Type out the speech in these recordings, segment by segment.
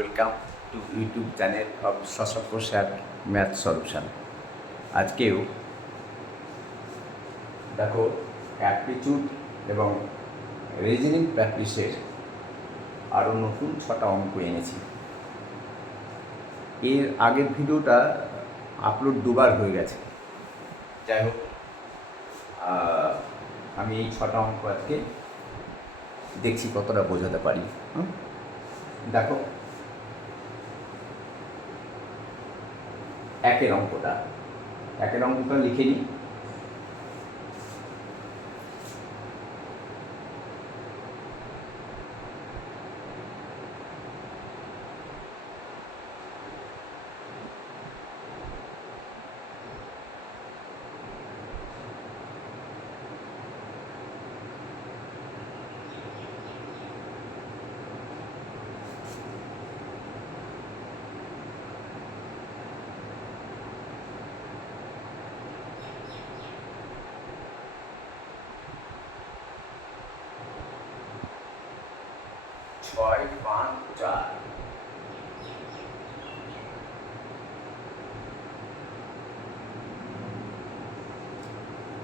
Welcome to YouTube channel of Shashank sir math solution. আজকেও দেখো aptitude এবং রিজনিং প্র্যাকটিসের আরও নতুন 6টা অঙ্ক এনেছি। এর আগের ভিডিওটা আপলোড দুবার হয়ে গেছে। যাই হোক, আমি এই 6টা অঙ্ক আজকে দেখছি কতটা বোঝাতে পারি। দেখো, একের অঙ্কটা লিখে নিই। ছয় পাঁচ চার,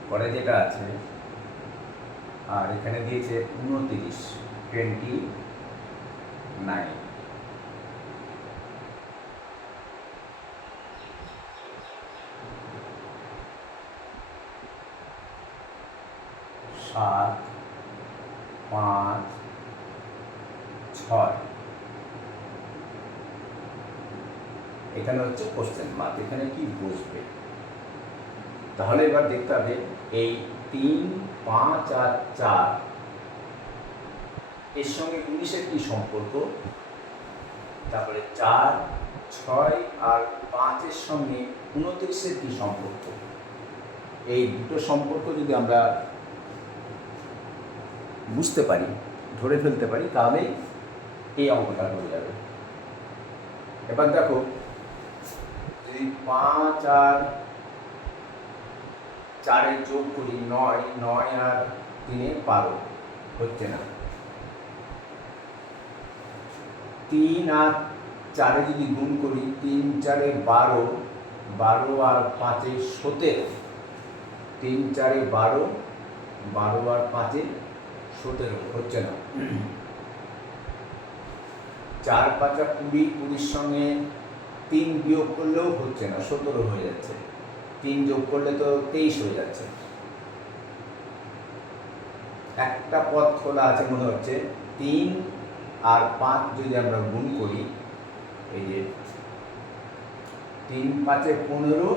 পরে যেটা আছে, আর এখানে দিয়েছে 29, 29। সাত পাঁচ ছয়, এখানে হচ্ছে কোশ্চেন মার্ক। এখানে কি বসবে? তাহলে এবার দেখতে হবে এই 3, 5 আর 4 এর সঙ্গে 19-এর কি সম্পর্ক, তারপরে 4, 6 আর 5-এর সঙ্গে 29-এর কি সম্পর্ক। এই দুটো সম্পর্ক যদি আমরা বুঝতে পারি, ধরে ফেলতে পারি, তাহলে এই অঙ্কটা হয়ে যাবে। এবার দেখো, যদি 5 আর 4 যোগ করি 9, 9 আর 3 12, হচ্ছে না। 3 আর 4 যদি গুণ করি, 3 4 12, 12 আর 5 17, 3 4 12, 12 আর 5 17, হচ্ছে না। 4 5 20, 20-র সঙ্গে 3 বিয়োগ করলেও হচ্ছে না, 17 হয়ে যাচ্ছে। 3 যোগ করলে তো 23 হয়ে যাচ্ছে। একটা পথ খোলা আছে মনে হচ্ছে। 3 আর 5 যদি আমরা গুণ করি, এই যে 3 5 15,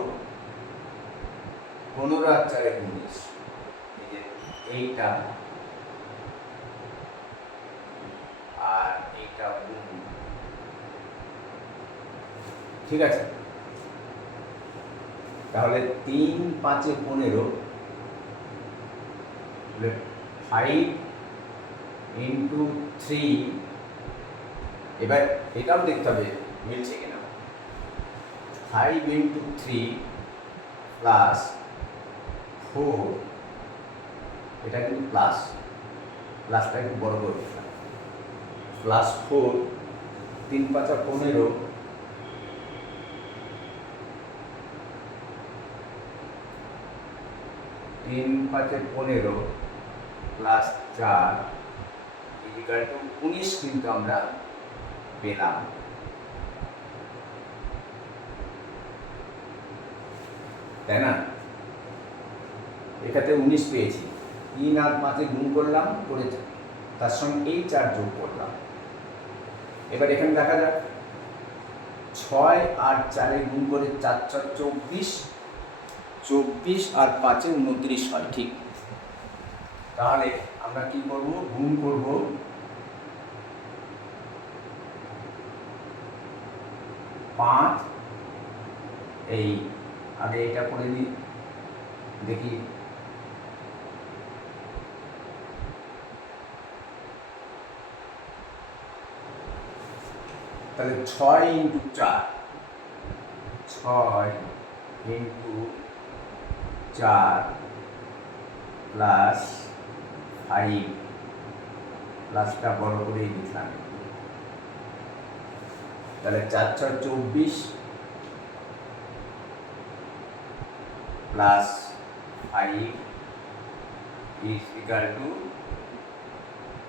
15 আর 4 19, এই যে এইটা আর এইটা গুণ, ঠিক আছে। তাহলে 3 5 15, 5 ইন্টু 3। এবার এটাও দেখতে হবে মিলছে কিনা। 5 ইন্টু 3 প্লাস 4, এটা কিন্তু প্লাসটা একটু বড় বড় প্লাস 4, 3 5 15, 3 5 15 প্লাস 4 ইকুয়াল টু 19 কিন্তু আমরা পেলাম। তাই না? এখানে 19 পেয়েছি। 3 আর 5 গুণ করলাম, করে তার সঙ্গে এই 4 যোগ করলাম। এবার এখানে দেখা যাক, 6 আর 4 গুণ করে 4 4 24, 24 আর 5 29 হয়, ঠিক। তাহলে আমরা কি করব? গুণ করব 5, এই আগে এটা করে নিই, দেখি। তাহলে 6 ইন্টু 4, 6 ইন্টু 4 প্লাস 5, প্লাসটা বড় করেই লিখলাম, তাহলে 4 6 24 প্লাস 5 ইজ ইকুয়াল টু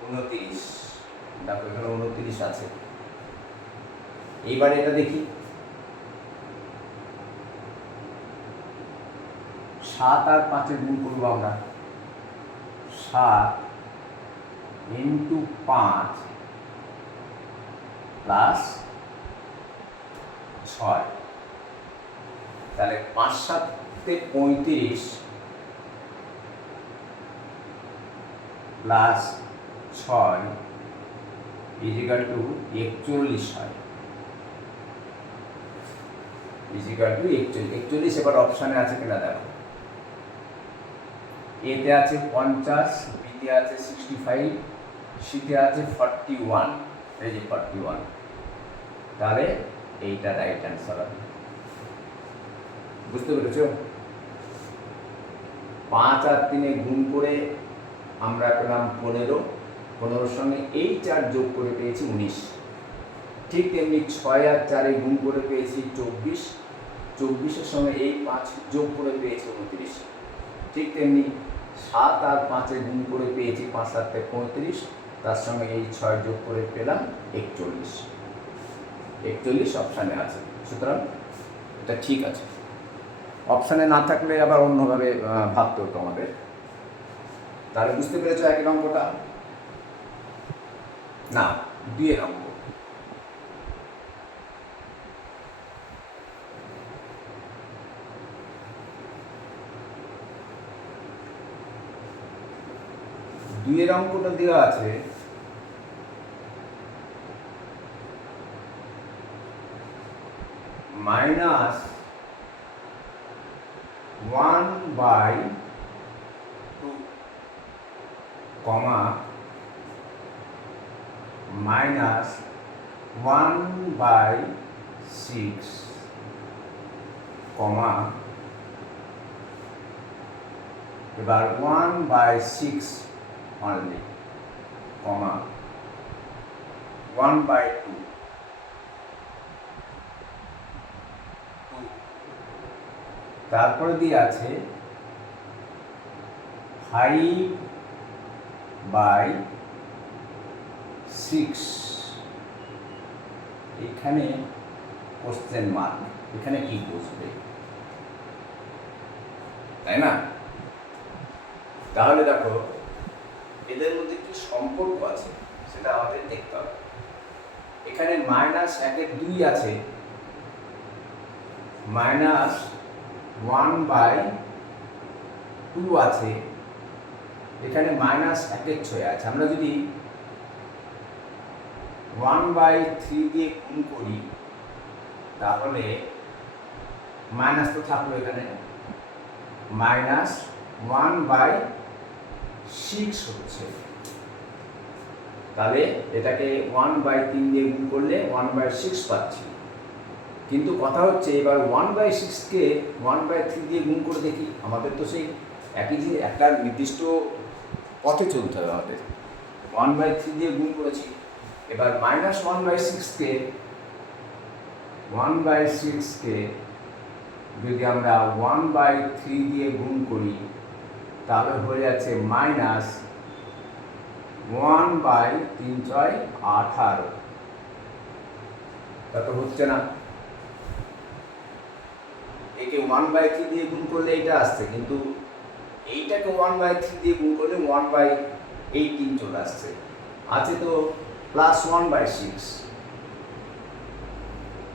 29। দেখো এখানে 29 আছে। এইবার এটা দেখি, 7 আর 5 গুণ করবো আমরা। 7 ইন্টু 5 প্লাস 6, তাহলে 5 7 35 প্লাস 6 ইজ ইকুয়াল টু 41 হয়। Is equal to 41। এবার অপশানে আছে কিনা দেখো, এতে আছে 50, বিতে আছে 65, সিতে আছে 41। এই যে 41, তাহলে এইটা রাইট অ্যান্সার হবে। বুঝতে পেরেছো? 5 আর 3 গুণ করে আমরা পেলাম 15, 15 সঙ্গে এই 4 যোগ করে পেয়েছি 19। ঠিক তেমনি 6 আর 4 গুণ করে পেয়েছি 24, 24 সঙ্গে এই 5 যোগ করে পেয়েছি 29। ঠিক তেমনি 7 আর 5 গুণ করে পেয়েছি 5 7 35, তার সঙ্গে এই 6 যোগ করে পেলাম 41। 41 অপশানে আছে, সুতরাং এটা ঠিক আছে। অপশানে না থাকলে আবার অন্যভাবে ভাবতে হতো আমাদের। তাহলে বুঝতে পেরেছো 1 অঙ্কটা? না, 2 অঙ্ক। দুইয়ের অঙ্কটা দেওয়া আছে -1/2 কমা -1/6 কমা এবার 1/6 অনলি কমা 1/2। তারপরে দিয়ে আছে 5/6। এখানে কোশ্চেন মার্ক, এখানে কি বসবে, তাই না? তাহলে দেখো এদের মধ্যে কি সম্পর্ক আছে সেটা আমাদের দেখতে হবে। এখানে -1/2 আছে, -1/2 আছে, এখানে -1/6 আছে। আমরা যদি 1/3 দিয়ে গুণ করি তাহলে মাইনাস তো থাকলো, এখানে -1/6 হচ্ছে। তাহলে এটাকে 1/3 দিয়ে গুণ করলে 1/6 পাচ্ছি। কিন্তু কথা হচ্ছে এবার 1/6 কে 1/3 দিয়ে গুণ করে দেখি, আমাদের তো সেই একই যে একটা নির্দিষ্ট পথে চলতে হবে আমাদের। 1/3 দিয়ে গুণ করেছি, এবার -1/6 কে যদি আমরা 1/3 দিয়ে গুণ করি তাহলে হয়ে যাচ্ছে -1/3 = 18। তা তো হচ্ছে না, একে 1/3 দিয়ে গুণ করলে এইটা আসছে, কিন্তু এইটাকে 1/3 দিয়ে গুণ করলে 1/18 চলে আসছে। আছে তো +1/6,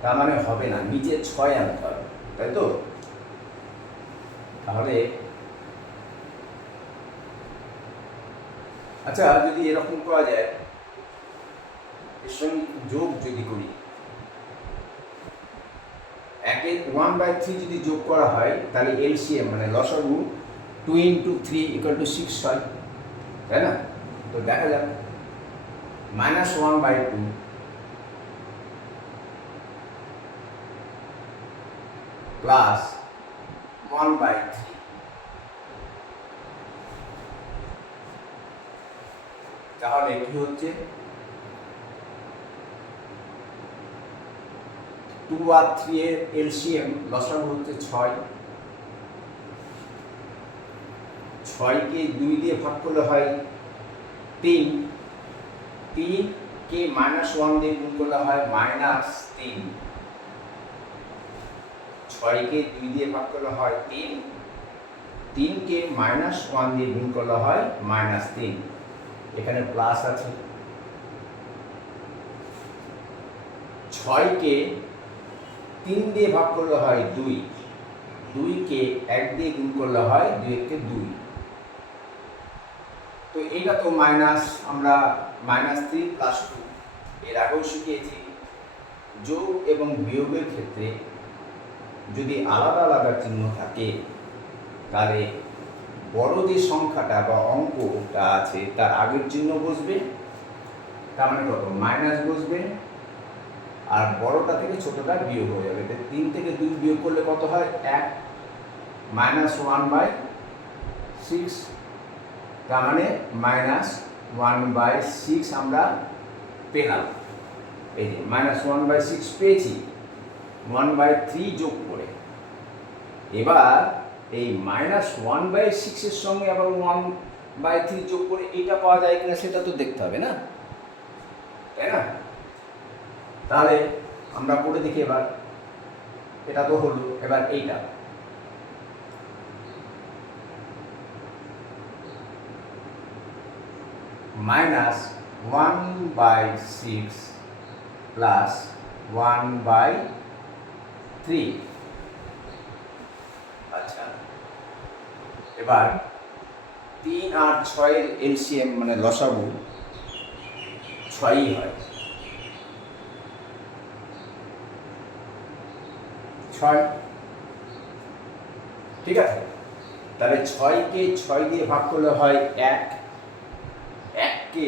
তার মানে হবে না, নিচে 6 আনতে হবে, তাই তো? তাহলে আচ্ছা, যদি এরকম করা যায়, এর সঙ্গে যোগ যদি করি, একে 1/3 যদি যোগ করা হয় তাহলে এলসিএম মানে লসাগু 2 × 3 = 6 হয়, তাই না? তো দেখা যাক -1/2 প্লাস 1/3, তাহলে কি হচ্ছে 2 আর 3 এর এলসিএম লসাগু হচ্ছে 6। 6 কে 2 দিয়ে ভাগ করলে হয় 3। 3 কে -1 দিয়ে গুণ করলে হয় -3। 6 কে 2 দিয়ে ভাগ করলে হয় 3। 3 কে -1 দিয়ে গুণ করলে হয় -3। এখানে প্লাস আছে। 6 কে 3 দিয়ে ভাগ করলে হয় 2। 2 কে 1 দিয়ে গুণ করলে হয় 2 কে 2। তো এটা তো মাইনাস, আমরা -3 + 2 এর আগেও শিখিয়েছি। যোগ এবং বিয়োগের ক্ষেত্রে যদি আলাদা আলাদা চিহ্ন থাকে তাহলে বড় যে সংখ্যাটা বা অঙ্কটা আছে তার আগের চিহ্ন বসবে, তার মানে কত মাইনাস বসবে, আর বড়টা থেকে ছোটটা বিয়োগ হয়ে যাবে। 3 থেকে 2 বিয়োগ করলে কত হয় 1 -1/6, তার মানে -1/6 আমরা পেলাম। এই যে -1/6 পেয়েছি 1/3 যোগ করে। এবার এই -1/6 এর সঙ্গে আবার 1/3 যোগ করে এটা পাওয়া যায় কিনা সেটা তো দেখতে হবে না, তাই না? তাহলে আমরা করে দেখি এবার। এটা তো হলো, এবার এইটা -1/6 প্লাস 1/3। আচ্ছা, এবার 3 আর 6 এর এলসিএম মানে লসাগু 6ই হয়। 6, ঠিক আছে? তাহলে 6 কে 6 দিয়ে ভাগ করলে হয় 1। 1 কে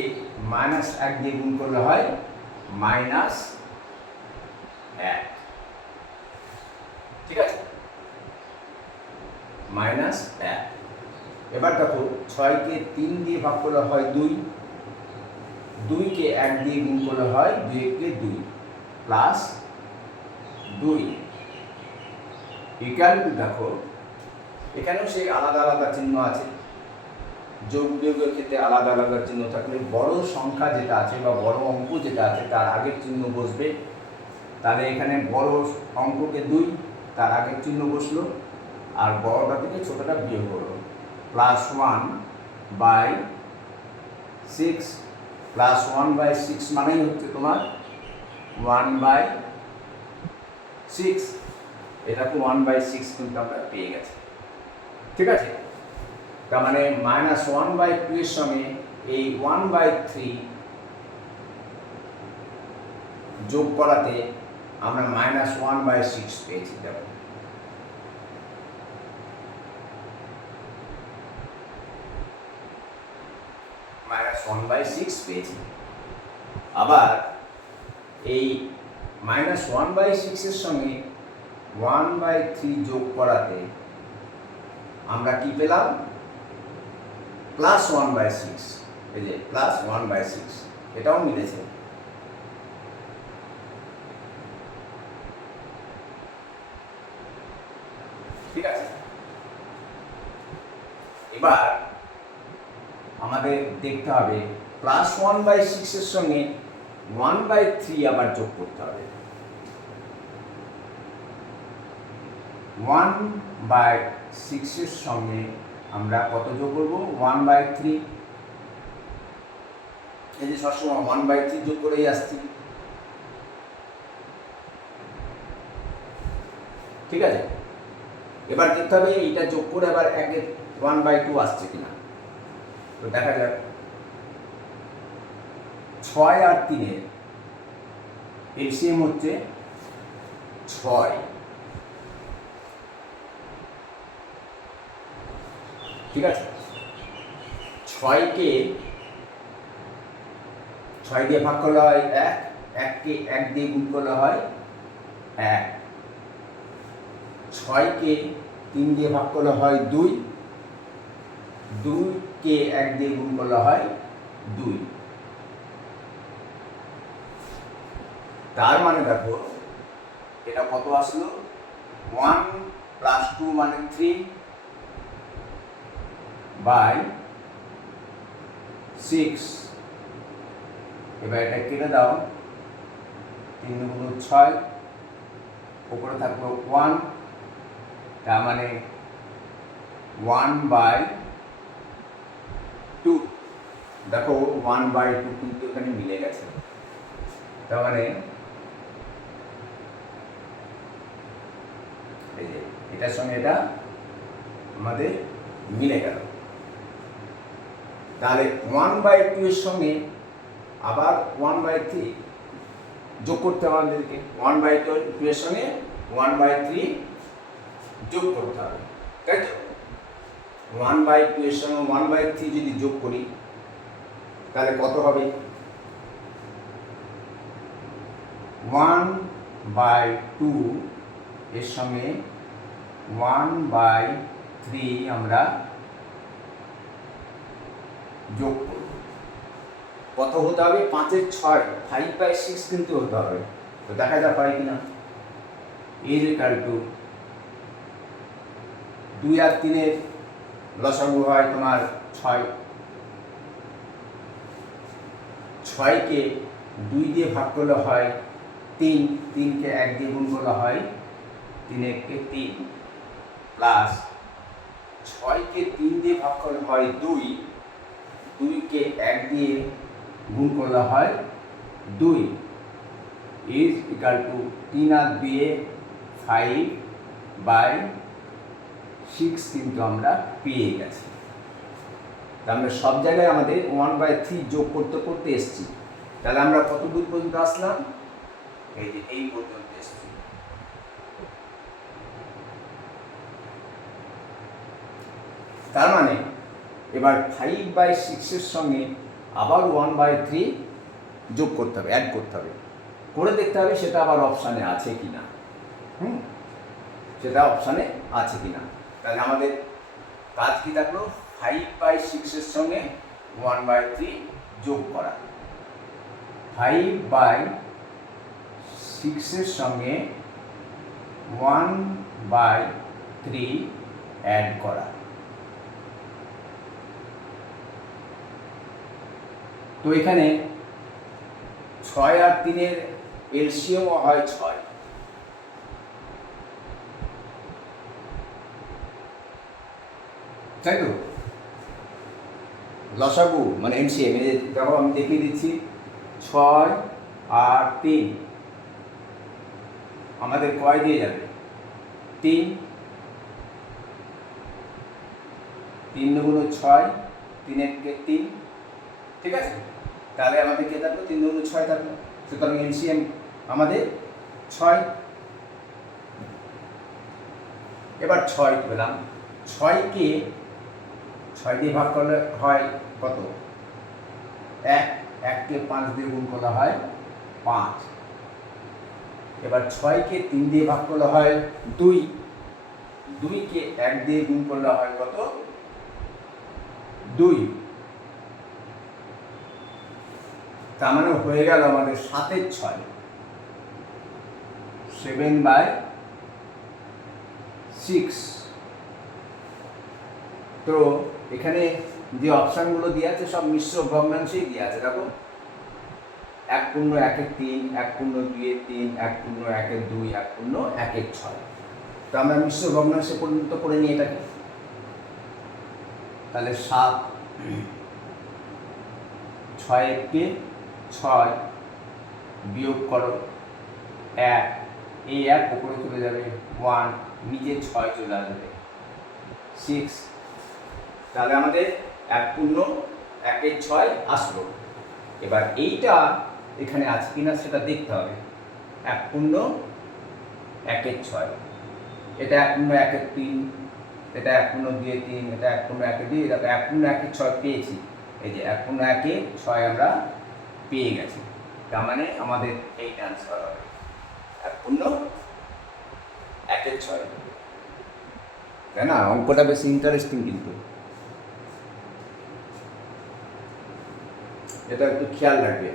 -1 দিয়ে গুণ করলে হয় -1, ঠিক আছে? -1। এবার দেখো 6 কে 3 দিয়ে ভাগ করলে হয় 2। 2 কে 1 দিয়ে গুণ করলে হয় 2 কে 2 প্লাস 2 ইকুয়াল টু, দেখো এখানেও সেই আলাদা আলাদা চিহ্ন আছে। যোগ বিয়োগের ক্ষেত্রে আলাদা আলাদা চিহ্ন থাকলে বড় সংখ্যা যেটা আছে বা বড় অঙ্ক যেটা আছে তার আগের চিহ্ন বসবে। তাহলে এখানে বড় অঙ্ককে 2, তার আগের চিহ্ন বসলো, আর বড়টা থেকে ছোটটা বিয়োগ হলো। +1/6 +1/6 মানেই হচ্ছে তোমার 1/6। এটা তো 1/6 কিন্তু আমরা পেয়ে গেছি, ঠিক আছে? তার মানে -1/2 এর সঙ্গে এই 1/3 যোগ করাতে আমরা -1/6 পেয়েছি। দেখো -1/6 পেয়েছি। আবার এই -1/6 এর সঙ্গে 1/3 যোগ করাতে আমরা কি পেলাম +1/6। এই যে +1/6, এটাও মিলেছে। ঠিক আছে? এবার আমাদের দেখতে হবে +1/6 এর সঙ্গে 1/3 আবার যোগ করতে হবে। 1/6 এর সঙ্গে আমরা কত যোগ করব 1/3। এই যে সবসময় 1/3 যোগ করেই আসছি, ঠিক আছে? এবার দেখতে হবে এইটা যোগ করে আবার 1/2 আসছে কিনা। তো দেখা যাক 6 আর 3 এর এলসিএম হচ্ছে 6। ঠিক আছে? 6 কে 6 দিয়ে ভাগ করলে হয় 1। 1 কে 1 দিয়ে গুণ করলে হয় 1। 6 কে 3 দিয়ে ভাগ করলে হয় 2। 2 কে 1 দিয়ে গুণ করলে হয় 2। তার মানে দেখো এটা কত আসলো 1 প্লাস 2 মানে 3 বাই 6। এবার এটা কেটে দাও, 3 গুণ 6, উপরে থাকলো 1, তার মানে 1/2। দেখো 1/2 কিন্তু এখানে মিলে গেছে, তার মানে এই যে এটার সঙ্গে এটা আমাদের মিলে গেল। তাহলে 1/2 এর সঙ্গে আবার 1/3 যোগ করতে হবে আমাদেরকে। 1/2 এর সঙ্গে 1/3 যোগ করতে হবে, তাই তো? 1/2 এর সঙ্গে 1/3 যদি যোগ করি তাহলে কত হবে? 1/2 এর সঙ্গে 1/3 আমরা যোগ করব। কত হতে হবে? 5-এর 6, 5/6 কিন্তু হতে হবে। তো দেখা যাক হয় কিনা। ইজ ইকুয়াল টু 2 আর 3 এর লসাগু হয় তোমার 6। 6কে 2 দিয়ে ভাগ করলে হয় 3, 3কে 1 দিয়ে গুণ করলে হয় 3-একে 3, প্লাস 6কে 3 দিয়ে ভাগ করলে হয় 2, 2কে 1 দিয়ে গুণ করলে হয় 2, ইজ ইকুয়াল টু 3 আর 2 5/6 কিন্তু আমরা পেয়ে গেছি। তাহলে সব জায়গায় আমাদের 1/3 যোগ করতে করতে এসছি। তাহলে আমরা কত দূর পর্যন্ত আসলাম? এই যে এই পর্যন্ত এসছি। তার মানে এবার 5/6 এর সঙ্গে আবার 1/3 যোগ করতে হবে, অ্যাড করতে হবে, করে দেখতে হবে সেটা আবার অপশানে আছে কিনা। সেটা অপশানে আছে কিনা। তাহলে আমাদের কাজ কি থাকলো? 5/6 এর সঙ্গে 1/3 যোগ করা, 5/6 এর সঙ্গে 1/3 অ্যাড করা। তো এখানে 6 আর 3 এর এলসিয়ামও হয় 6, তাই তো? লসাগু মানে এলসিএম, দেখো আমি দেখিয়ে দিচ্ছি, 6 আর 3 আমাদের কয় দিয়ে যাবে? 3, 3 গুণ 6, 3-একে 3, ঠিক আছে? তাহলে আমাদের কে থাকলো? 3 গুণ 6 থাকলো। সুতরাং এলসিএম আমাদের 6। এবার 6 পেলাম, 6কে 6 দিয়ে ভাগ করলে হয় কত? 1, 1কে 5 দিয়ে গুণ করলে হয় 5। এবার 6কে 3 দিয়ে ভাগ করলে হয় 2, 2কে 1 দিয়ে গুণ করলে হয় কত? 2। তার মানে হয়ে গেল আমাদের 7-এর 6, 7/6। তো এখানে যে অপশানগুলো দিয়ে আছে সব মিশ্র ভগ্নাংশেই দিয়ে আছে। দেখো 1/1-এর 3, 1/2-এর 3, 1/1-এর 2, 1/1-এর 6। তো আমরা মিশ্র ভগ্নাংশে পরিণত করে নিই এটাকে। তাহলে 7, 6-একে 6 বিয়োগ করো 1, এই 1 উপরে চলে যাবে 1, নিচে 6 চলে আসবে 6। তাহলে আমাদের 1/1-এর 6 আসলো। এবার এইটা এখানে আছে কিনা সেটা দেখতে হবে। 1/1-এর 6, এটা 1/1-এর 3, এটা 1/2-এর 3, এটা 1/1-এর 2, এটা 1/1-এর 6 পেয়েছি। এই যে 1/1-এর 6 আমরা পেয়ে গেছি। তার মানে আমাদের এই ট্রান্সফার হবে 1/1-এর 6, তাই না? অঙ্কটা বেশ ইন্টারেস্টিং কিন্তু, এটা একটু খেয়াল রাখবে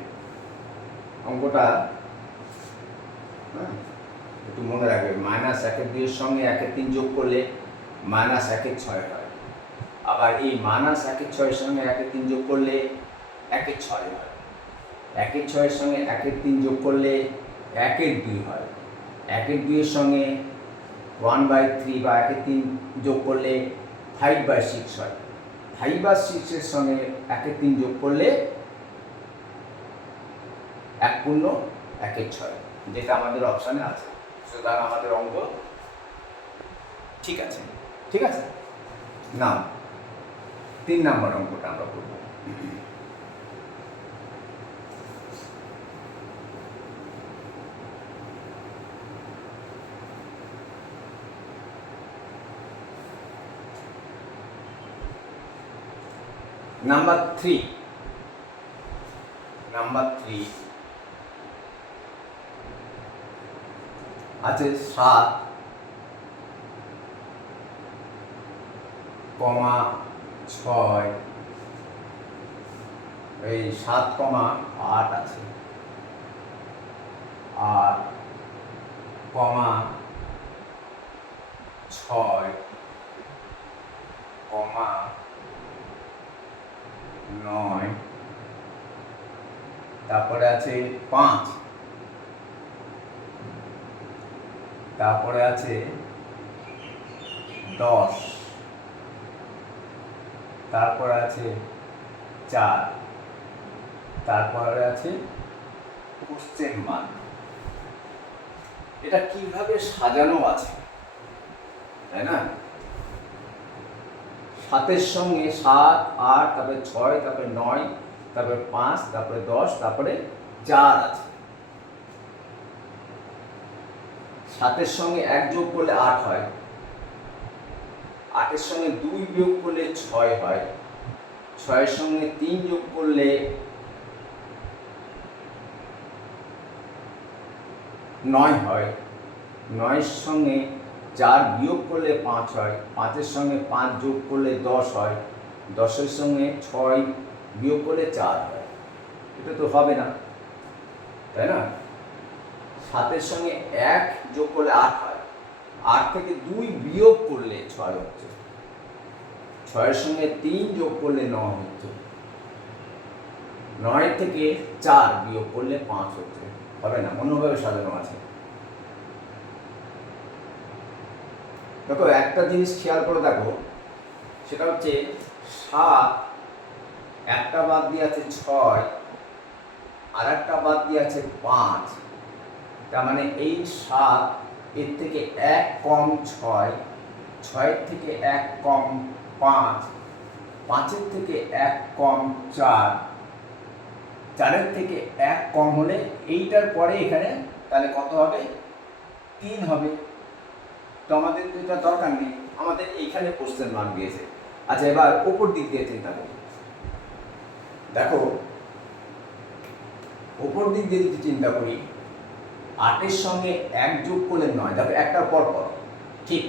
অঙ্কটা। একটু মনে রাখবে, মাইনাস 1-2 সঙ্গে 1-3 যোগ করলে মাইনাস 1-6 হয়। আবার এই মাইনাস 1-6 সঙ্গে 1-3 যোগ করলে 1-6 হয়। 1-6 সঙ্গে 1-3 যোগ করলে 1-2 হয়। 1-2 সঙ্গে 1/3 বা 1-3 যোগ করলে 5/6 হয়। 5/6 সঙ্গে 1-3 যোগ করলে 1×1=6, যেটা আমাদের অপশানে আছে। সুতরাং আমাদের অঙ্ক ঠিক আছে। ঠিক আছে, না 3 নম্বর অঙ্কটা আমরা করব। নাম্বার 3 আছে 7,6, এই 7,8 আছে, 8,6,9, তারপরে আছে 5, তারপরে আছে 10, তারপরে আছে 4, তারপরে আছে কোশ্চেন মার্ক। এটা কিভাবে সাজানো আছে, তাই না? 7-এর সঙ্গে 7, 8, তারপরে 6, তারপরে 9, তারপরে 5, তারপরে 10, তারপরে 4 আছে। 7-এর সঙ্গে 1 যোগ করলে 8 হয়। 8-এর সঙ্গে 2 বিয়োগ করলে 6 হয়। 6-এর সঙ্গে 3 যোগ করলে 9 হয়। 9-এর সঙ্গে 4 বিয়োগ করলে 5 হয়। 5-এর সঙ্গে 5 যোগ করলে 10 হয়। 10-এর সঙ্গে 6 বিয়োগ করলে 4 হয়। এটা তো হবে না, তাই না? 7-এর সঙ্গে 1 যোগ করলে 8 হয়। 8 থেকে 2 বিয়োগ করলে 6 হচ্ছে। 6-এর সঙ্গে 3 যোগ করলে 9 হচ্ছে। 9 থেকে 4 বিয়োগ করলে 5 হচ্ছে। হবে না, অন্যভাবে সাজানো আছে। দেখো, একটা জিনিস খেয়াল করে দেখো, সেটা হচ্ছে 7, একটা বাদ দিয়ে আছে 6, আর একটা বাদ দিয়ে আছে 5। তার মানে এই 7 এর থেকে 1 কম 6, 6-এর থেকে 1 কম 5, 5-এর থেকে 1 কম 4, 4-এর থেকে 1 কম হলে এইটার পরে এখানে তাহলে কত হবে? 3 হবে। তো আমাদের তো এটা দরকার নেই, আমাদের এইখানে কোশ্চেন মার্ক দিয়েছে। আচ্ছা, এবার উপর দিক দিয়ে চিন্তা করি। দেখো, উপর দিক দিয়ে যদি চিন্তা করি, 8-এর সঙ্গে 1 যোগ করলে 9, দেখো একটার পর পর ঠিক।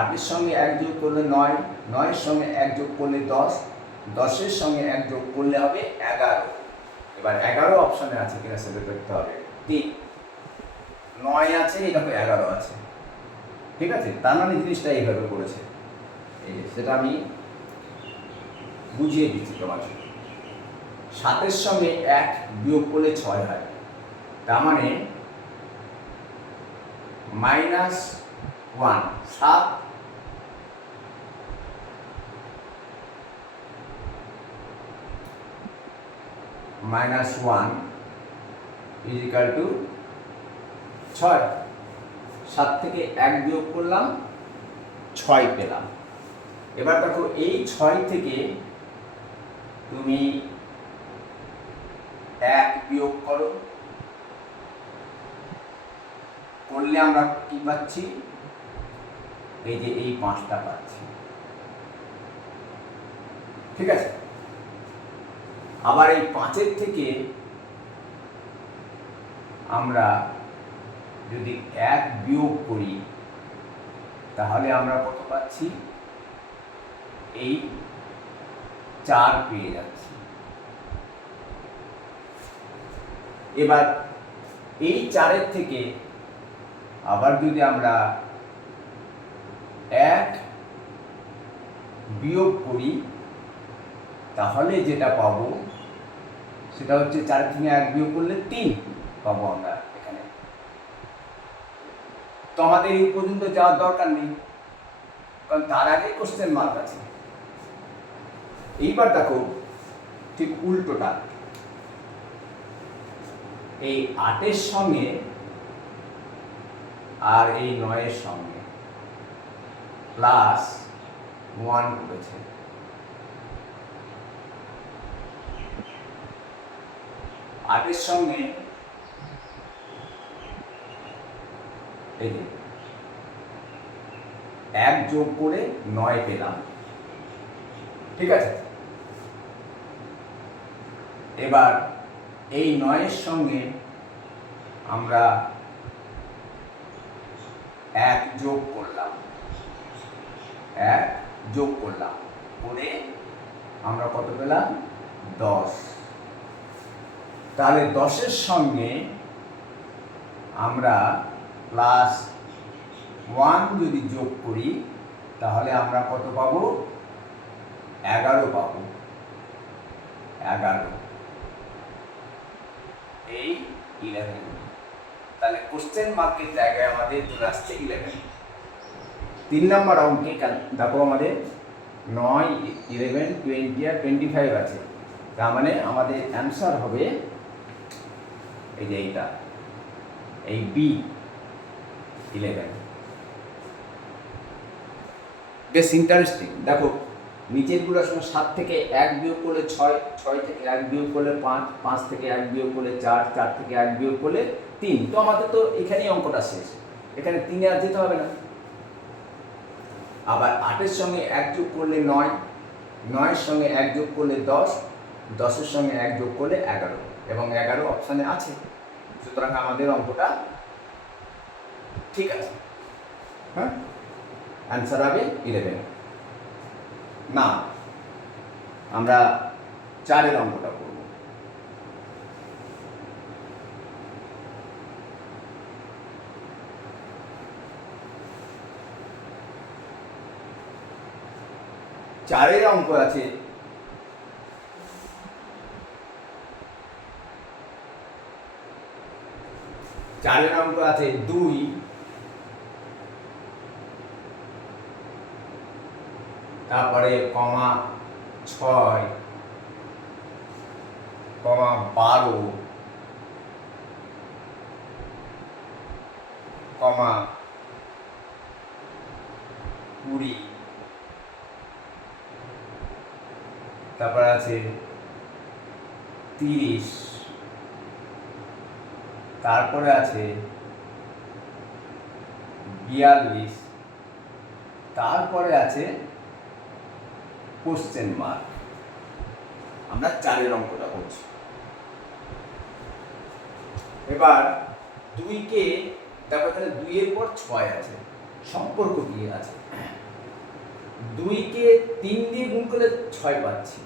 8-এর সঙ্গে 1 যোগ করলে 9, 9-এর সঙ্গে 1 যোগ করলে 10, 10-এর সঙ্গে 1 যোগ করলে হবে 11। এবার 11 অপশানে আছে কিনা সেটা দেখতে হবে। ঠিক, 9 আছে, এই দেখো 11 আছে। ঠিক আছে, তার মানে জিনিসটা এইভাবে করেছে। এই যে সেটা আমি বুঝিয়ে দিচ্ছি তোমাকে। 7-এর সঙ্গে 1 বিয়োগ করলে 6 হয়। তার মানে -1, 7 -1 = 6। 7 থেকে 1 বিয়োগ করলাম, 6 পেলাম। এবার দেখো, এই 6 থেকে তুমি 1 বিয়োগ করো, করলে আমরা কি পাচ্ছি? এই যে এই 5টা পাচ্ছি। ঠিক আছে, আবার এই 5-এর থেকে আমরা যদি 1 বিয়োগ করি তাহলে আমরা কত পাচ্ছি? এই 4 পেয়ে যাচ্ছি। এবার এই 4-এর থেকে আবার যদি আমরা 1 বিয়োগ করি তাহলে যেটা পাবো সেটা হচ্ছে 4 থেকে 1 বিয়োগ করলে 3 পাবো আমরা এখানে। তো আমাদের এই পর্যন্ত যাওয়ার দরকার নেই, কারণ তার আগে কোশ্চেন মার্ক আছে। এইবার দেখো ঠিক উল্টোটা, এই 8-এর সঙ্গে আর এই 9-এর সঙ্গে +1 করেছে। আটের সঙ্গে এই যে 1 যোগ করে 9 পেলাম, ঠিক আছে। এবার এই 9-এর সঙ্গে আমরা 1 যোগ করলাম, 1 যোগ করলাম করে আমরা কত পেলাম? 10। তাহলে 10-এর সঙ্গে আমরা +1 যদি যোগ করি তাহলে আমরা কত পাবো? 11 পাবো। 11 এই 11। তাহলে কোশ্চেন মার্কের জায়গায় আমাদের চলে আসছে 11। 3 নম্বর অঙ্কে দেখো আমাদের 9, 11, 20 আর 25 আছে। তার মানে আমাদের অ্যান্সার হবে এই যে এইটা, এই B11। বেশ ইন্টারেস্টিং। দেখো নিচেরগুলোর সঙ্গে 7 থেকে 1 বিয়োগ করলে 6, 6 থেকে 1 বিয়োগ করলে 5, 5 থেকে 1 বিয়োগ করলে 4, 4 থেকে 1 বিয়োগ করলে 3। তো আমাদের তো এখানেই অঙ্কটা শেষ, এখানে 3-এ আর যেতে হবে না। আবার 8-এর সঙ্গে 1 যোগ করলে 9, 9-এর সঙ্গে 1 যোগ করলে 10, 10-এর সঙ্গে 1 যোগ করলে 11 এবং 11 অপশানে আছে। সুতরাং আমাদের অঙ্কটা ঠিক আছে। হ্যাঁ, অ্যান্সার হবে 11। না, আমরা 4-এর অঙ্কটা করব। চারের অঙ্ক আছে চারের অঙ্ক আছে 2, তারপরে কমা 6, কমা 12, কমা 20, তারপরে আছে 30, তারপরে আছে 42, তারপরে আছে কোশ্চেন মার্ক। আমরা 4-এর অঙ্কটা করছি। এবার 2-কে দেখো এখানে 2-এর পর 6 আছে, সম্পর্ক কি আছে? 2-কে 3 দিয়ে গুণ করলে 6 পাচ্ছি।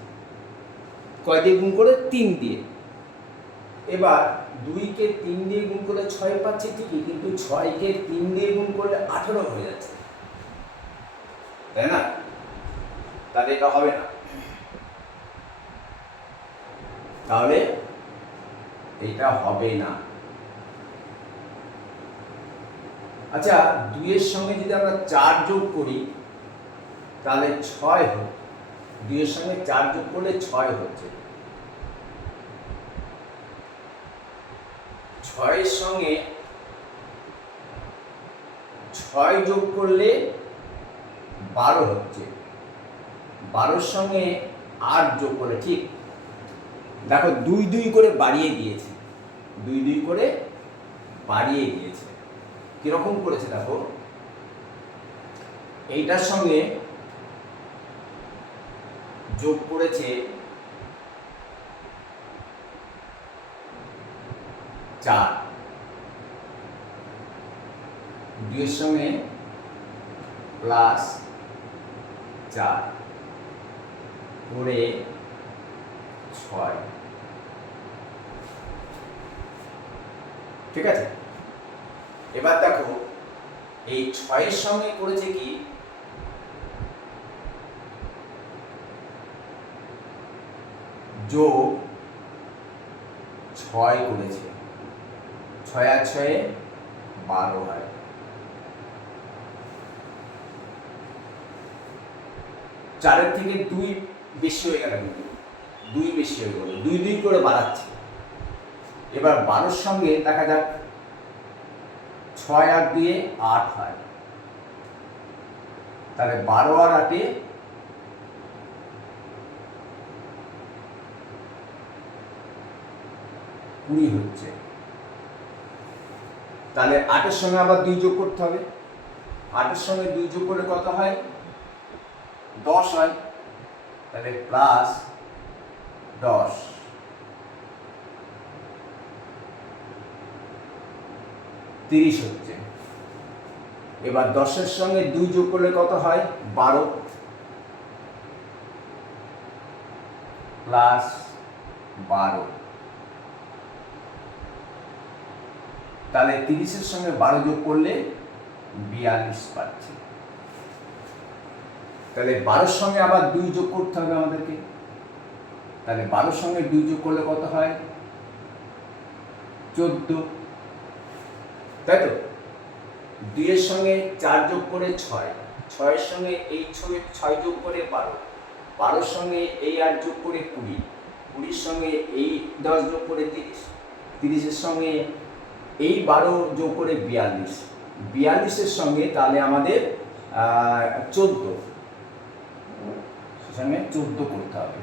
কয় দিয়ে গুণ করে? 3 দিয়ে। এবার 2-কে 3 দিয়ে গুণ করলে 6 পাচ্ছি ঠিকই, কিন্তু 6-কে 3 দিয়ে গুণ করলে 18 হয়ে যাচ্ছে, তাই না? তাহলে এটা হবে না। তাহলে এটা হবে না। আচ্ছা, 2-এর সঙ্গে যদি আমরা 4 যোগ করি তাহলে 6 হবে। 2-এর সঙ্গে 4 যোগ করলে 6 হচ্ছে। 6-এর সঙ্গে 6 যোগ করলে 12 হচ্ছে। 12-এর সঙ্গে 8 যোগ করলে, ঠিক দেখো 2 2 করে বাড়িয়ে দিয়েছে, 2 2 করে বাড়িয়ে দিয়েছে। কিরকম করেছে দেখো, এইটার সঙ্গে যোগ করেছে 4, 2-এর সঙ্গে +4 করে 6, ঠিক আছে। এবার দেখো এই 6-এর সঙ্গে করেছে কি যোগ 6 করেছে, 6 আর 6 12 হয়। চারের থেকে 2 বেশি হয়ে গেল, কিন্তু 2 বেশি হয়ে গেল, 2 2 করে বাড়াচ্ছে। এবার 12-র সঙ্গে দেখা যাক 6 আর 2 8 হয়, তাহলে 12 আর 8 20 হচ্ছে। তাহলে 8-এর সঙ্গে আবার 2 যোগ করতে হবে, 8-এর সঙ্গে 2 যোগ করলে কত হয়? 10 হয়, তাহলে প্লাস 10, 30 হচ্ছে। এবার 10-এর সঙ্গে 2 যোগ করলে কত হয়? 12 প্লাস 12, তাহলে 30-এর সঙ্গে 12 যোগ করলে 42 পাচ্ছি। তাহলে 12-র সঙ্গে আবার 2 যোগ করতে হবে আমাদেরকে, তাহলে 12-র সঙ্গে 2 যোগ করলে কত হয়? 14, তাই তো? 2-এর সঙ্গে 4 যোগ করে 6, 6-এর সঙ্গে এই 6 যোগ করে 12, 12-র সঙ্গে এই 8 যোগ করে 20, 20-র সঙ্গে এই 10 যোগ করে 30, 30-এর সঙ্গে এই 12 যোগ করে 42, 42-এর সঙ্গে তাহলে আমাদের 14, সঙ্গে 14 করতে হবে।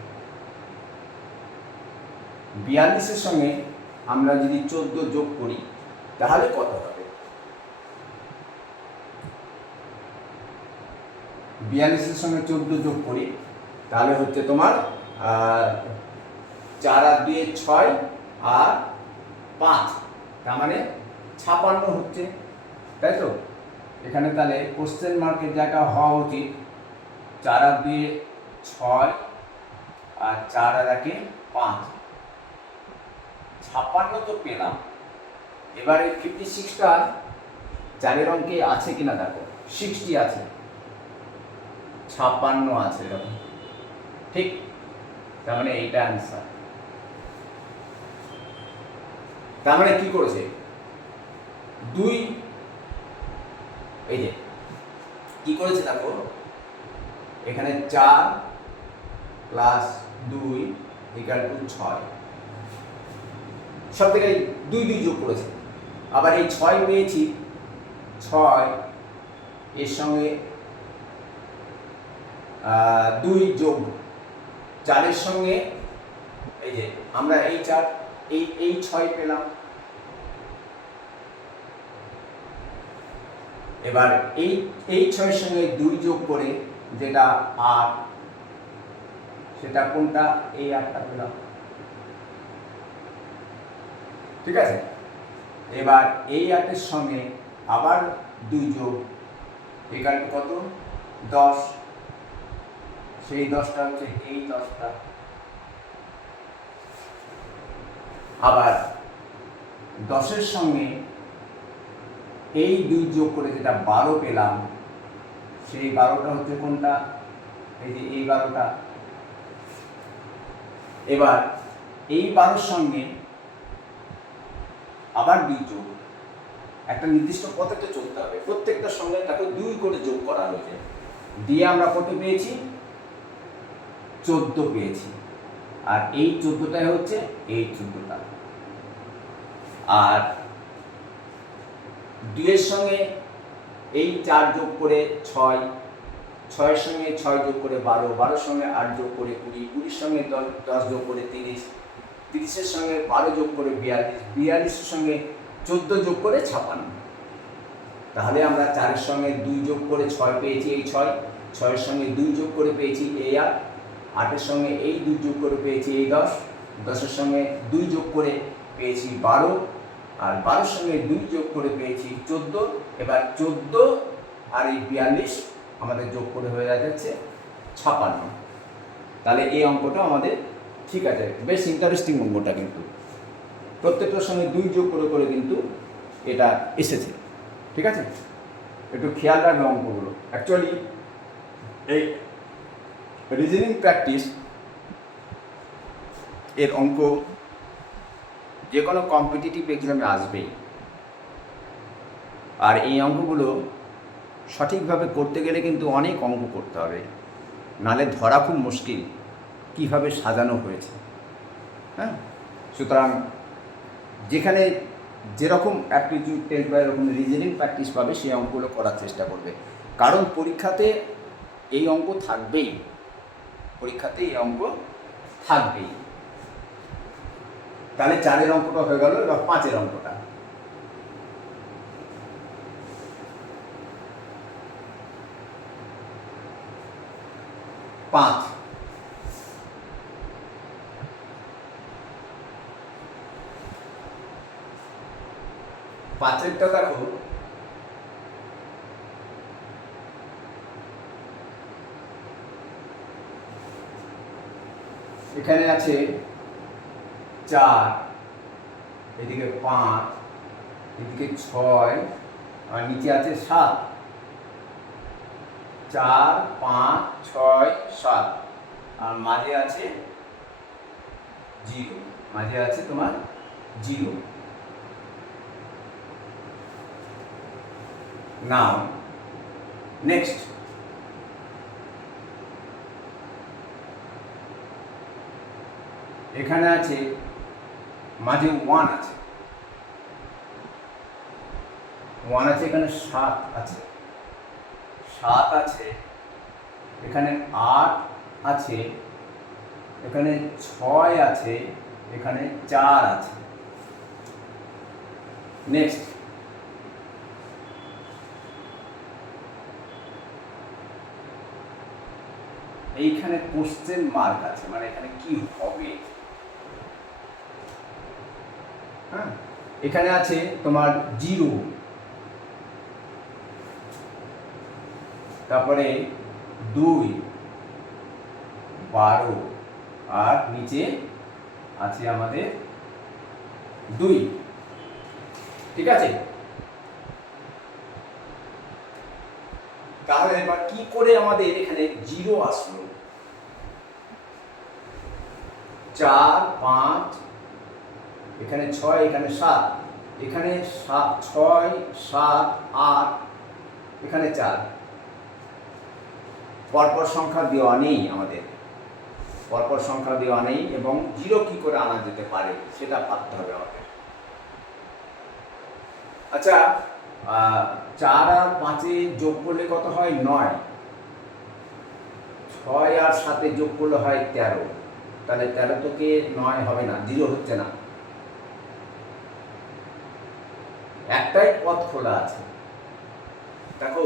42-এর সঙ্গে আমরা যদি 14 যোগ করি তাহলে কত হবে? 42-এর সঙ্গে 14 যোগ করি তাহলে হচ্ছে তোমার 4 আর 2 6 আর 5, তার মানে 56 হচ্ছে, তাই তো? এখানে তাহলে কোশ্চেন মার্কের জায়গা হওয়া উচিত 4 আর 2 6 আর 4 আর 1 5, 56 তো পেলাম। এবারে 56টা 4-এর অঙ্কে আছে কিনা দেখো, 60 আছে, 56 আছে, এরকম ঠিক? তার মানে এইটা অ্যান্সার। তার মানে কি করেছে? 2, এই যে কি করেছে দেখো, এখানে 4 প্লাস 2 ইকুয়াল টু 6, সব থেকে 2 2 যোগ করেছে। আবার এই 6 পেয়েছি, 6 এর সঙ্গে 2 যোগ 4-এর সঙ্গে এই যে আমরা এই 4 এই 6 পেলাম। এবার এই 6-এর সঙ্গে 2 যোগ করে যেটা 8, সেটা কোনটা? এই 8টা পেলাম, ঠিক আছে? এবার এই 8-এর সঙ্গে আবার 2 যোগ ইকুয়াল টু কত? 10, সেই 10টা হচ্ছে এই 10টা। আবার 10-এর সঙ্গে এই 2 যোগ করে যেটা 12 পেলাম, সেই 12টা হচ্ছে কোনটা? এই যে এই 12টা। এবার এই 12-এর সঙ্গে আবার 2 যোগ, একটা নির্দিষ্ট পথে চলতে হবে, প্রত্যেকটার সঙ্গে তাকে 2 করে যোগ করা হয়েছে, দিয়ে আমরা কত পেয়েছি? 14 পেয়েছি। আর এই 14টাই হচ্ছে এই 14টা। আর 2-এর সঙ্গে এই 4 যোগ করে 6, 6-এর সঙ্গে 6 যোগ করে 12, 12-এর সঙ্গে 8 যোগ করে 20, 20-এর সঙ্গে 10 যোগ করে 30, 30-এর সঙ্গে 12 যোগ করে 42, 42-এর সঙ্গে 14 যোগ করে 56। তাহলে আমরা 4-এর সঙ্গে 2 যোগ করে 6 পেয়েছি, এই 6, 6-এর সঙ্গে 2 যোগ করে পেয়েছি এই 8, 8-এর সঙ্গে এই 2 যোগ করে পেয়েছি এই 10, 10-এর সঙ্গে 2 যোগ করে পেয়েছি 12, আর 12-এর সঙ্গে 2 যোগ করে পেয়েছি 14। এবার 14 আর এই 42 আমাদের যোগ করে হয়ে যাচ্ছে 56। তাহলে এই অঙ্কটা আমাদের ঠিক আছে, বেশ ইন্টারেস্টিং অঙ্কটা, কিন্তু প্রত্যেকটার সঙ্গে 2 যোগ করে করে কিন্তু এটা এসেছে। ঠিক আছে, একটু খেয়াল রাখবে অঙ্কগুলো। অ্যাকচুয়ালি এই রিজনিং প্র্যাকটিস এর অঙ্ক যে কোনো কম্পিটিটিভ এক্সামে আসবেই। আর এই অঙ্কগুলো সঠিকভাবে করতে গেলে কিন্তু অনেক অঙ্ক করতে হবে, নালে ধরা খুব মুশকিল কীভাবে সাজানো হয়েছে। হ্যাঁ, সুতরাং যেখানে যেরকম অ্যাপটিটিউড টেস্ট বা এরকম রিজনিং প্র্যাকটিস পাবে সেই অঙ্কগুলো করার চেষ্টা করবে, কারণ পরীক্ষাতে এই অঙ্ক থাকবেই, পরীক্ষাতে এই অঙ্ক থাকবেই। তাহলে 4-এর অঙ্কটা হয়ে গেল, এবার 5-এর অঙ্কটা। পাঁচেরটা দেখো, এখানে আছে 4, এদিকে 5, এদিকে 6, আর নিচে আছে 7। 4, 5, 6, 7, আর মাঝে আছে 0, মাঝে আছে তোমার 0। নাও নেক্সট, এখানে আছে মাঝে 1 আছে, 1 আছে, এখানে 7 আছে, 7 আছে, এখানে 8 আছে, এখানে 6 আছে, এখানে 4 আছে। নেক্সট, এইখানে কোশ্চেন মার্ক আছে, মানে এখানে কি হবে। হ্যাঁ, এখানে আছে তোমার 0, তারপরে 2, 12, আর নিচে আছে আমাদের 2। ঠিক আছে, তাহলে এবার কি করে আমাদের এখানে 0 আসলো? 4, 5, এখানে 6, এখানে 7, এখানে 7, 6, 7, 8, এখানে 4। পরপর সংখ্যা দেওয়া নেই, আমাদের পরপর সংখ্যা দেওয়া নেই, এবং 0 কি করে আনা যেতে পারে সেটা ভাবতে হবে আমাদের। আচ্ছা, 4 আর 5 যোগ করলে কত হয়? 9। 6 আর 7 যোগ করলে হয় 13। তাহলে 13 থেকে 9 হবে না, 0 হচ্ছে না। একটাই পথ খোলা আছে। দেখো,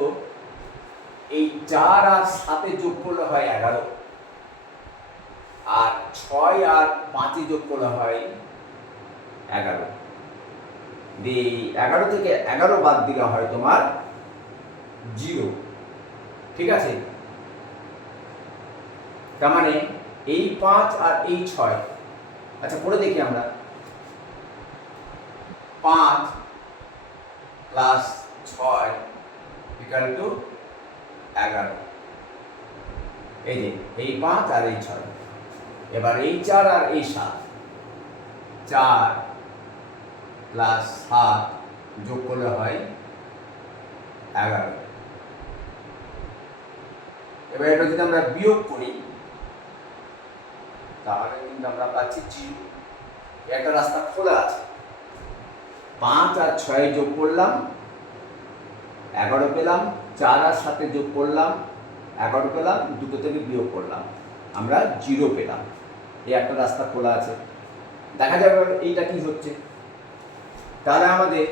এই 4 আর 7 যোগ করলে হয় 11, আর 6 আর 5 যোগ করলে হয় 11। 11 থেকে 11 বাদ দিলে হয় তোমার 0। ঠিক আছে, তার মানে এই 5 আর এই 6, আচ্ছা পড়ে দেখি আমরা। 5 প্লাস 6 ইকুয়াল টু 11। এই যে এই 5 আর এই 6, এবার এই 4 আর এই 7, 4 প্লাস 7 যোগ করলে হয় 11। এবার এটা যদি আমরা বিয়োগ করি তাহলে কিন্তু আমরা পাচ্ছি 0। একটা রাস্তা খোলা আছে। 5 আর 6 যোগ করলাম 11 পেলাম, 4 আর 7 যোগ করলাম 11 পেলাম, দুটো থেকে বিয়োগ করলাম আমরা 0 পেলাম। এই একটা রাস্তা খোলা আছে, দেখা যাবে এইটা কি হচ্ছে। তাহলে আমাদের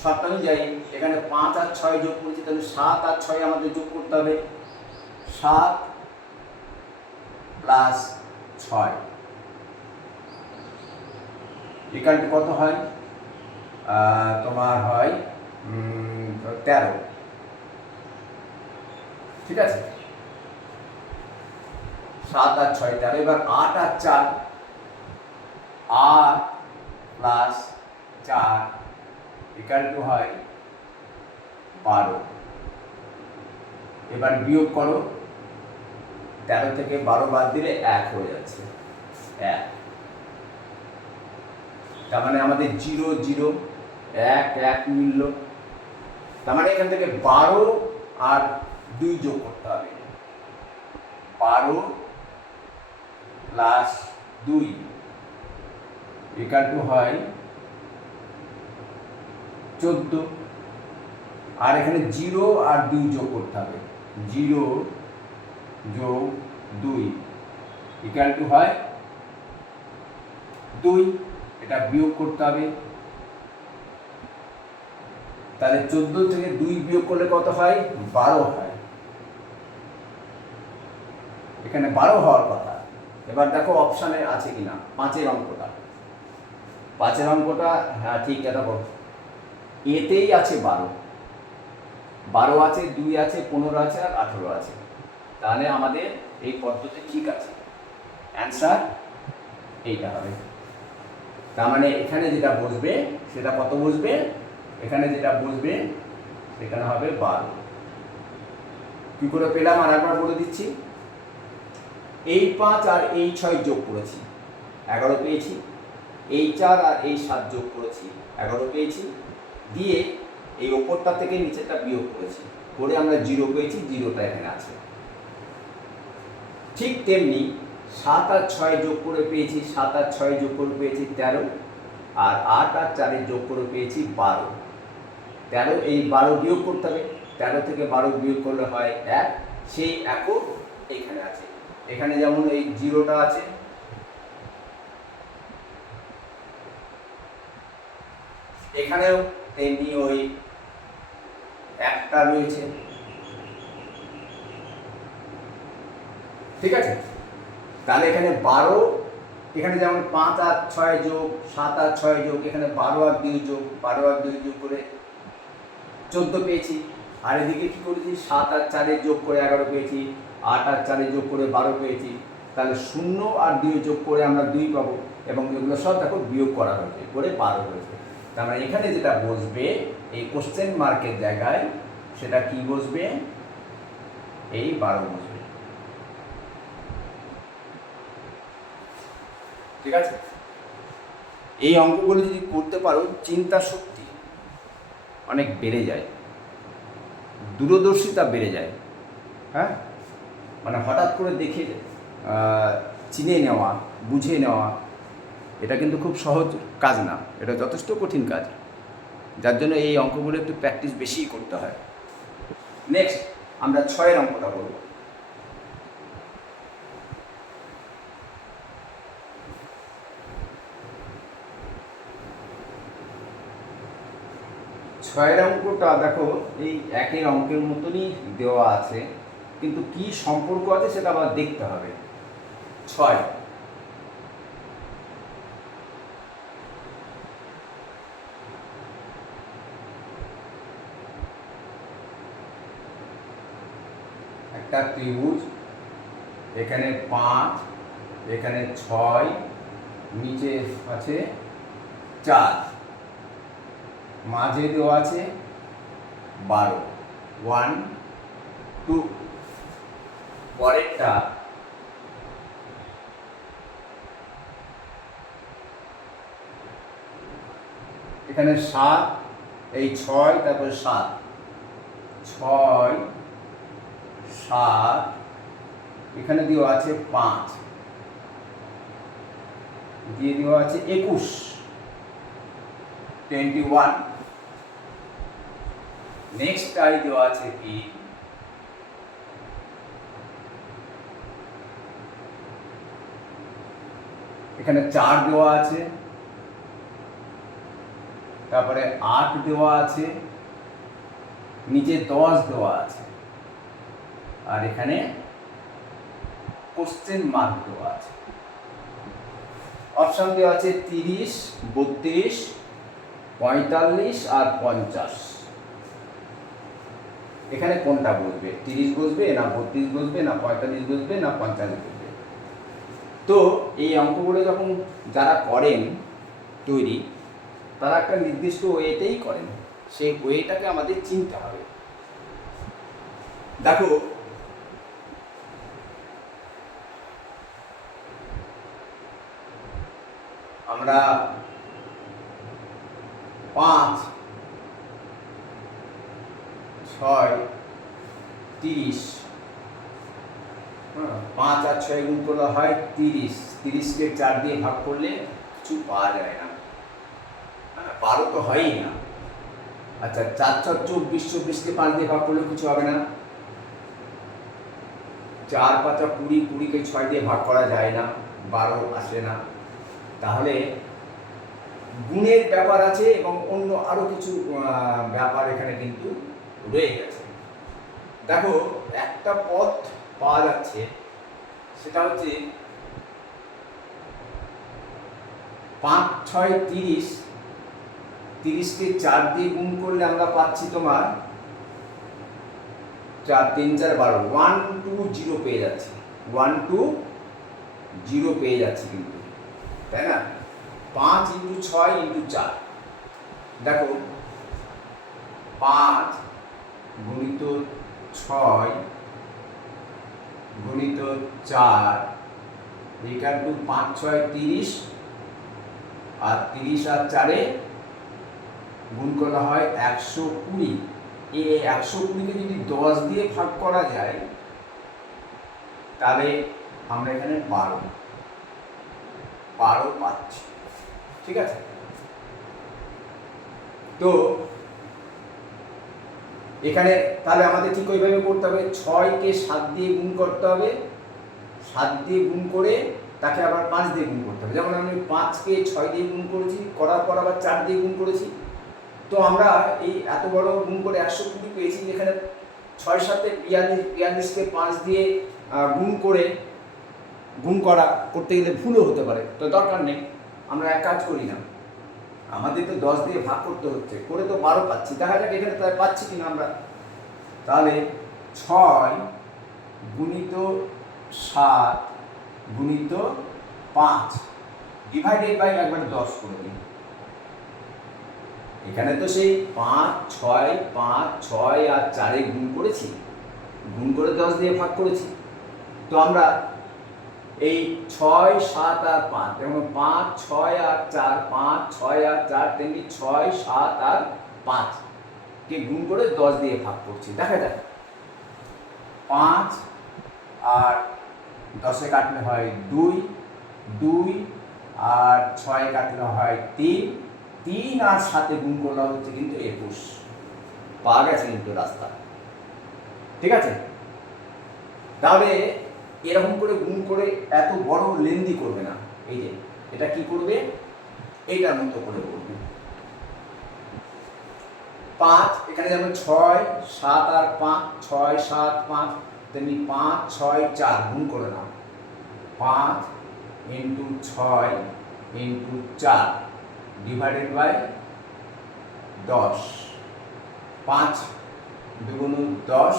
শর্ত অনুযায়ী এখানে 5 আর 6 যোগ করেছি, তাহলে 7 আর 6 আমাদের যোগ করতে হবে। 7 প্লাস 6 ইকুয়াল টু কত হয়? তোমার হয় 13। ঠিক আছে, 7 আর 6 13। এবার 8 আর 4, 8 প্লাস 4 ইকুয়াল টু হয় 12। এবার বিয়োগ করো, 13 থেকে 12 বাদ দিলে 1 হয়ে যাচ্ছে, 1। তার মানে আমাদের 0 0 1 1 মিলল। তার মানে এখান থেকে 12 আর 2 যোগ করতে হবে, 12 প্লাস 2 ইকুয়াল টু হয় 14। আর এখানে 0 আর 2 যোগ করতে হবে, 0 যোগ 2 ইকুয়াল টু হয় 2। এটা বিয়োগ করতে হবে, তাহলে 14 থেকে 2 বিয়োগ করলে কত হয়? 12 হয়। এখানে 12 হওয়ার কথা। এবার দেখো অপশানে আছে কিনা 5-এর অঙ্কটা। 5-এর অঙ্কটা হ্যাঁ ঠিক, দেখো এতেই আছে 12, 12 আছে, 2 আছে, 15 আছে আর 18 আছে। তাহলে আমাদের এই পদ্ধতি ঠিক আছে, অ্যান্সার এইটা হবে। তার মানে এখানে যেটা বসবে সেটা কত বসবে? এখানে যেটা বসবে সেখানে হবে 12। কি করে পেলাম আর একবার বলে দিচ্ছি। এই 5 আর এই 6 যোগ করেছি, 11 পেয়েছি। এই 4 আর এই 7 যোগ করেছি, 11 পেয়েছি। দিয়ে এই ওপরটা থেকে নিচেরটা বিয়োগ করেছি, করে আমরা 0 পেয়েছি, 0টা এখানে আছে। ঠিক তেমনি 7 আর 6 যোগ করে পেয়েছি, 7 আর 6 যোগ করে পেয়েছি 13, আর 8 আর 4 যোগ করে পেয়েছি 12। 13 এই 12 বিয়োগ করতে হবে, 13 থেকে 12 বিয়োগ করলে হয় 1। সেই একও এইখানে আছে। এখানে যেমন এই 0টা আছে, এখানেও তেমনি ওই 1টা রয়েছে, ঠিক আছে। তাহলে এখানে 12, এখানে যেমন 5 আর 6 যোগ, 7 আর 6 যোগ, এখানে 12 আর 2 যোগ, 12 আর 2 যোগ করে 14 পেয়েছি। আর এদিকে কি করেছি? 7 আর 4 যোগ করে 11 পেয়েছি, 8 আর 4 যোগ করে 12 পেয়েছি। তাহলে 0 আর 2 যোগ করে আমরা 2 পাবো, এবং এগুলো সব দেখো বিয়োগ করা হয়েছে, করে 12 হয়েছে। তার মানে এখানে যেটা বসবে এই কোশ্চেন মার্কের জায়গায়, সেটা কি বসবে? এই 12 বসবে, ঠিক আছে। এই অঙ্কগুলো যদি করতে পারো, চিন্তা শক্তি অনেক বেড়ে যায়, দূরদর্শিতা বেড়ে যায়। হ্যাঁ, মানে হঠাৎ করে দেখে চিনে নেওয়া, বুঝে নেওয়া, এটা কিন্তু খুব সহজ কাজ না, এটা যথেষ্ট কঠিন কাজ। যার জন্য এই অঙ্কগুলো একটু প্র্যাকটিস বেশিই করতে হয়। নেক্সট আমরা 6-এর অঙ্কটা করব। ছয়ের অঙ্কটা দেখো এই 1-এর অঙ্কের মতনই দেওয়া আছে, কিন্তু কি সম্পর্ক আছে সেটা আবার দেখতে হবে। 6 একটা ত্রিভুজ, এখানে 5, এখানে 6, নিচে আছে 4, মাঝে দেওয়া আছে 12, 1 2। পরেরটা এখানে 7, এই 6, তারপরে 7, 6 7, এখানে দেওয়া আছে 5, দিয়ে দেওয়া আছে 21 21। নেক্সট আই দেওয়া আছে কি? এখানে 4 দেওয়া আছে, তারপরে 8 দেওয়া আছে, নিচে 10 দেওয়া আছে, আর এখানে কোশ্চেন মার্ক দেওয়া আছে। অপশন দেওয়া আছে 30, 32, 45 আর 50। এখানে কোনটা বসবে? 30 বসবে না 32 বসবে না 45 বসবে না 50 বসবে? তো এই অঙ্কগুলো যখন যারা করেন তৈরি, তারা একটা নির্দিষ্ট ওয়েতেই করেন, সেই ওয়েটাকে আমাদের চিনতে হবে। দেখো আমরা 5, 6, 30, 5 আর 6 গুণ করলে হয় 30, 30কে 4 দিয়ে ভাগ করলে কিছু পাওয়া যায় না, 12 তো হয়ই না। আচ্ছা 4 4 24, 24কে 5 দিয়ে ভাগ করলে কিছু হবে না। 4 5 20, 20কে 6 দিয়ে ভাগ করা যায় না, 12 আসে না। তাহলে গুণের ব্যাপার আছে এবং অন্য আরো কিছু ব্যাপার এখানে কিন্তু রয়ে গেছে। দেখো একটা পথ পাওয়া যাচ্ছে, সেটা হচ্ছে 5 6 30, 30কে 4 দিয়ে গুণ করলে আমরা পাচ্ছি তোমার 4 3 4 12, 1 2 0 পেয়ে যাচ্ছি, 1 2 0 পেয়ে যাচ্ছি কিন্তু, তাই না? 5 × 6 × 4, দেখো 5 গুণিত 6 গুণিত 4 ইকুয়াল টু 5 6 30, আর 30 আর 4-এ গুণ করা হয় 120। এই 120কে যদি 10 দিয়ে ভাগ করা যায় তাহলে আমরা এখানে 12 পাচ্ছি, ঠিক আছে? তো এখানে তাহলে আমাদের ঠিক ওইভাবে করতে হবে, 6কে 7 দিয়ে গুণ করতে হবে, 7 দিয়ে গুণ করে তাকে আবার 5 দিয়ে গুণ করতে হবে। যেমন আমি 5কে 6 দিয়ে গুণ করেছি, করার পর আবার 4 দিয়ে গুণ করেছি। তো আমরা এই এত বড় গুণ করে 120 পেয়েছি, যেখানে 6 7 42কে 5 দিয়ে গুণ করতে গেলে ভুলও হতে পারে, তো দরকার নেই। আমরা এক কাজ করি না, আমাদের তো 10 দিয়ে ভাগ করতে হচ্ছে, করে তো 12 পাচ্ছি, দেখা যাক এখানে তাই পাচ্ছি কিনা আমরা। তাহলে 6 গুণিত 7 গুণিত 5 ডিভাইডেড বাই একবার 10 করে দিই। এখানে তো সেই 5 6 5 6 আর 4-এ গুণ করেছি, গুণ করে 10 দিয়ে ভাগ করেছি। তো আমরা এই 6 7 আর 5, যেমন 5 6 আর 4, 5 6 আর 4, তেমনি 6 7 আর 5 কে গুণ করে 10 দিয়ে ভাগ করছি। দেখা যাক 5 আর 10-এ কাটলে হয় 2, 2 আর 6-এ কাটলে হয় 3, 3 আর 7-এ গুণ করলে হচ্ছে কিন্তু 21। পাওয়া গেছে কিন্তু রাস্তা, ঠিক আছে? তাহলে এরকম করে গুণ করে এত বড় লেন্দি করবে না, এই যে এটা কি করবে, এইটার মতো করে করবে। 5 এখানে যেমন 6 7 আর 5, 6 7 5, তেমনি 5 6 4 গুণ করে নাও, 5 × 6 × 4 ডিভাইডেড বাই 10, 5 2 10,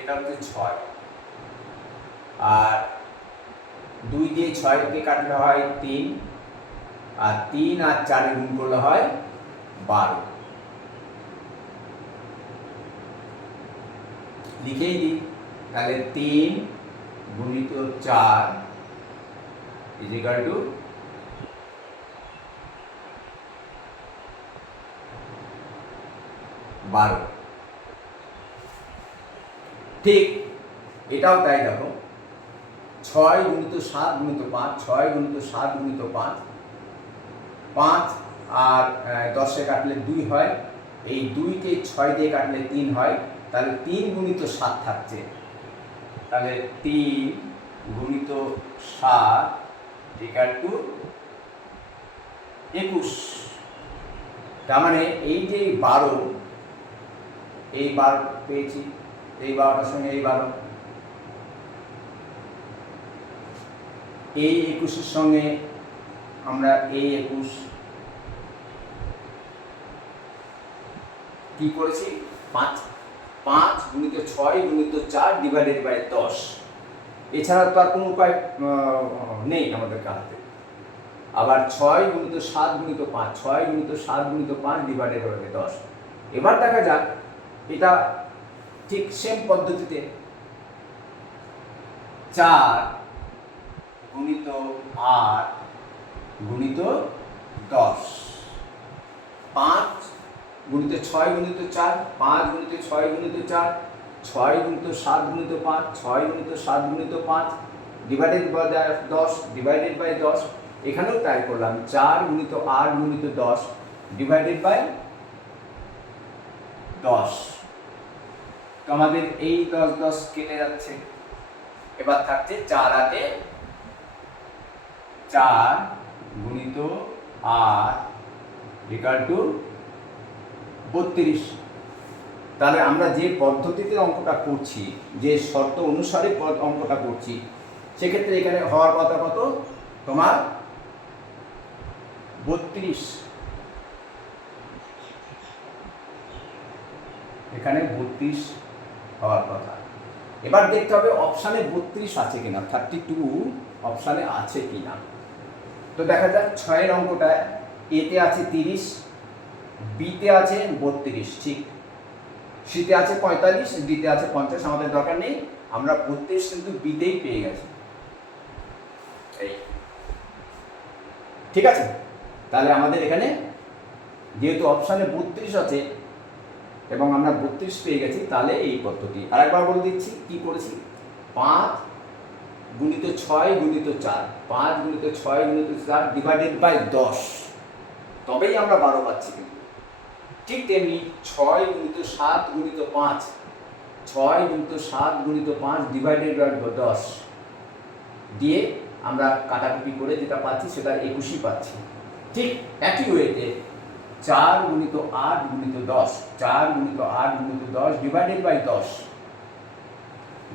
এটা হচ্ছে 6, আর 2 দিয়ে 6-কে কাটলে হয় 3, আর 3 আর 4-এ গুণ করলে হয় 12। লিখেই দিই, তাহলে 3 গুণিত 4 ইজিক্যাল টু 12। ঠিক এটাও তাই, দেখো 6 গুণিত 7 গুণিত 5, 6 গুণিত 7 গুণিত 5, 5 আর 10-এ কাটলে 2 হয়, এই 2কে 6 দিয়ে কাটলে 3 হয়, তাহলে 3 গুণিত 7 থাকছে, তাহলে 3 গুণিত 7 ইকুয়াল টু 21। তার মানে এই যে 12, এই 12 পেয়েছি, এই 12টার সঙ্গে এই 12, এই 21-এর সঙ্গে আমরা এই 21 কি করেছি, 5 গুণিত 6 গুণিত 4 ডিভাইডেড বাই 10। এছাড়া তো আর কোনো উপায় নেই আমাদের হাতে। আবার 6 গুণিত 7 গুণিত 5, 6 গুণিত 7 গুণিত 5 ডিভাইডেড বাই 10। এবার দেখা যাক এটা ঠিক সেম পদ্ধতিতে 4 গুণিত 8 গুণিত 10, 5 গুণিত 6 গুণিত 4, 5 গুণিত 6 গুণিত 4, 6 গুণিত 7 গুণিত 5, 6 গুণিত 7 গুণিত 5 ডিভাইডেড বাই 10, ডিভাইডেড বাই 10। এখানেও ট্রাই করলাম 4 গুণিত 8 গুণিত 10 ডিভাইডেড বাই 10। তো আমাদের এই 10 10 কেটে যাচ্ছে। এবার থাকছে 4 8 4 গুণিত 8 ইকুয়াল টু 32। তাহলে আমরা যে পদ্ধতিতে অঙ্কটা করছি, যে শর্ত অনুসারে অঙ্কটা করছি, সেক্ষেত্রে এখানে হওয়ার কথা কত তোমার 32। এখানে 32 হওয়ার কথা। এবার দেখতে হবে অপশানে 32 আছে কিনা, 32 অপশানে আছে কিনা। তো দেখা যাক 6-এর অঙ্কটা এতে আছে 30, বিতে আছে 32, ঠিক, সিতে আছে 45, ডিতে আছে 50। আমাদের দরকার নেই, আমরা 32 কিন্তু বিতেই পেয়ে গেছি। ঠিক আছে, তাহলে আমাদের এখানে যেহেতু অপশানে 32 আছে এবং আমরা 32 পেয়ে গেছি, তাহলে এই পদ্ধতি। আরেকবার বলে দিচ্ছি কি করেছি। 5 গুণিত 6 গুণিত 4, 5 গুণিত 6 গুণিত 4 ডিভাইডেড বাই 10, তবেই আমরা 12 পাচ্ছি। কিন্তু ঠিক তেমনি 6 গুণিত 7 গুণিত 5, 6 গুণিত 7 গুণিত 5 ডিভাইডেড বাই 10 দিয়ে আমরা কাটাকুটি করে যেটা পাচ্ছি সেটা 21ই পাচ্ছি। ঠিক একই ওয়েতে 4 গুণিত 8 গুণিত 10, 4 গুণিত 8 গুণিত 10 ডিভাইডেড বাই 10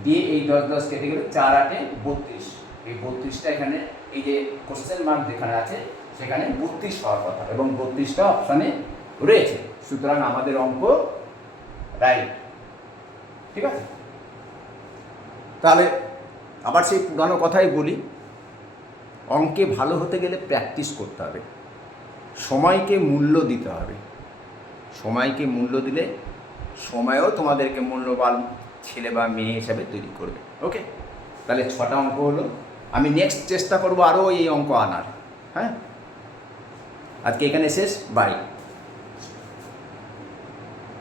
দিয়ে এই 10 10 কেটে গেলে 4 8 32। এই 32টা এখানে এই যে কোশ্চেন মার্ক যেখানে আছে সেখানে 32 হওয়ার কথা এবং 32টা অপশানে রয়েছে। সুতরাং আমাদের অঙ্ক রাইট। ঠিক আছে, তাহলে আবার সেই পুরানো কথাই বলি, অঙ্কে ভালো হতে গেলে প্র্যাকটিস করতে হবে, সময়কে মূল্য দিতে হবে। সময়কে মূল্য দিলে সময়ও তোমাদেরকে মূল্যবান ছেলে বা মেয়ে হিসাবে তৈরি করবে। ওকে, তাহলে 6টা অঙ্ক হলো। আমি নেক্সট চেষ্টা করব আরও এই অঙ্ক আনার। হ্যাঁ, আজকে এখানে শেষ, বাই।